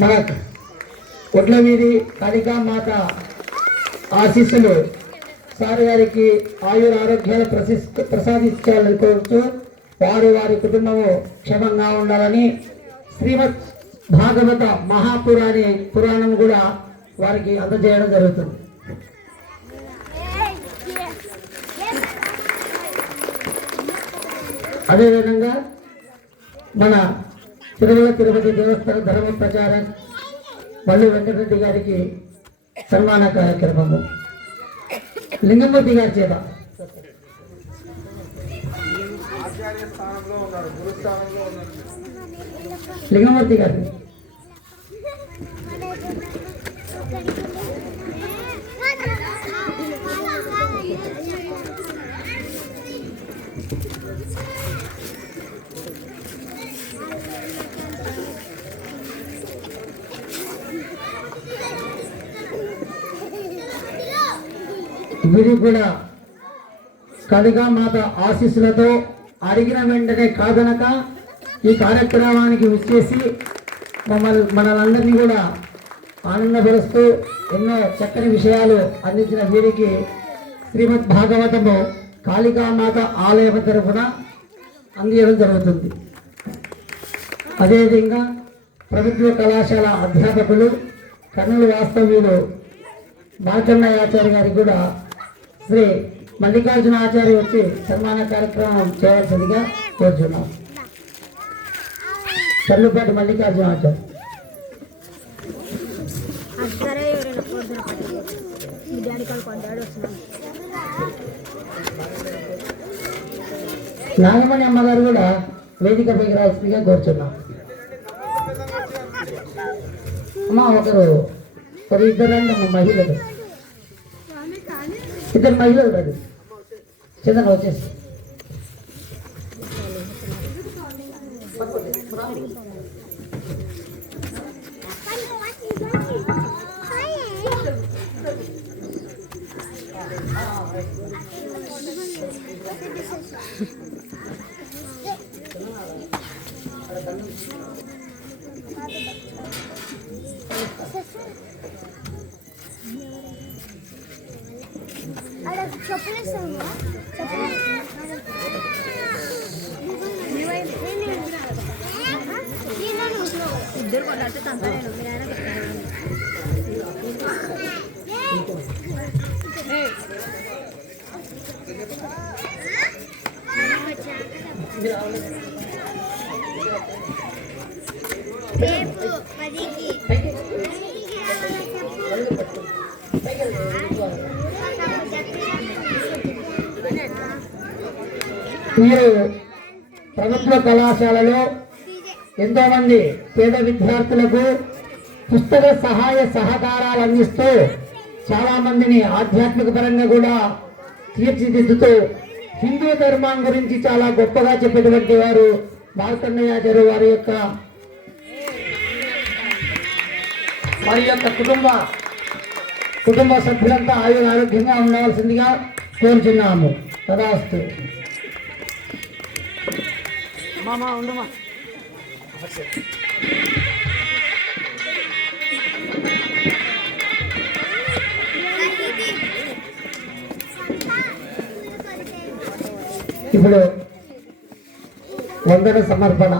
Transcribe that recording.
మన ఒడ్లమీది కాళికామాత ఆశీస్సులు సార్ గారికి ఆయుర ఆరోగ్యాలు ప్రసాదించాలని కోరుతూ వారి కుటుంబము క్షేమంగా ఉండాలని శ్రీమద్ భాగవత పురాణం కూడా వారికి అందజేయడం జరుగుతుంది. అదేవిధంగా మన తిరుపతి దేవస్థాన ధర్మ ప్రచారం మల్లి వెంకటరెడ్డి గారికి సన్మాన కార్యక్రమము లింగమూర్తి గారి చేత లింగమూర్తి గారి వీరికి కూడా కాళికామాత ఆశీస్సులతో అడిగిన వెంటనే కాదనక ఈ కార్యక్రమానికి విచ్చేసి మనలందరినీ కూడా ఆనందపరుస్తూ ఎన్నో చక్కని విషయాలు అందించిన వీరికి శ్రీమద్ భాగవతము కాళికామాత ఆలయం తరఫున అందించడం జరుగుతుంది. అదేవిధంగా ప్రభుత్వ కళాశాల అధ్యాపకులు కర్నూలు వాస్తవ్యులు మార్కండయాచార్య గారికి కూడా శ్రీ మల్లికార్జున ఆచార్య వచ్చి సన్మాన కార్యక్రమం చేయవలసిందిగా కోరుచున్నాం. చల్లుపాటి మల్లికార్జున ఆచార్య నాగమణి అమ్మగారు కూడా వేదికపైకి రావాల్సిందిగా కోరుచున్నాం. అమ్మ ఒకరు ఇద్దరండి మహిళలు, ఇద్దరు మహిళలు రండి చిన్న వచ్చేసి ఇద్దరు కొట్లాడితే తంతాను మీరు ప్రభుత్వ కళాశాలలో ఎంతో మంది పేద విద్యార్థులకు పుస్తక సహాయ సహకారాలు అందిస్తూ చాలా మందిని ఆధ్యాత్మిక పరంగా కూడా తీర్చిదిద్దుతూ హిందూ ధర్మం గురించి చాలా గొప్పగా చెప్పేటువంటి వారు మార్కండయాచార్య వారి యొక్క కుటుంబ సభ్యులంతా ఆరోగ్యంగా ఉండవలసిందిగా కోరుచున్నాము. తదాస్తు. మామా ఉండమా ఇప్పుడు వందన సమర్పణ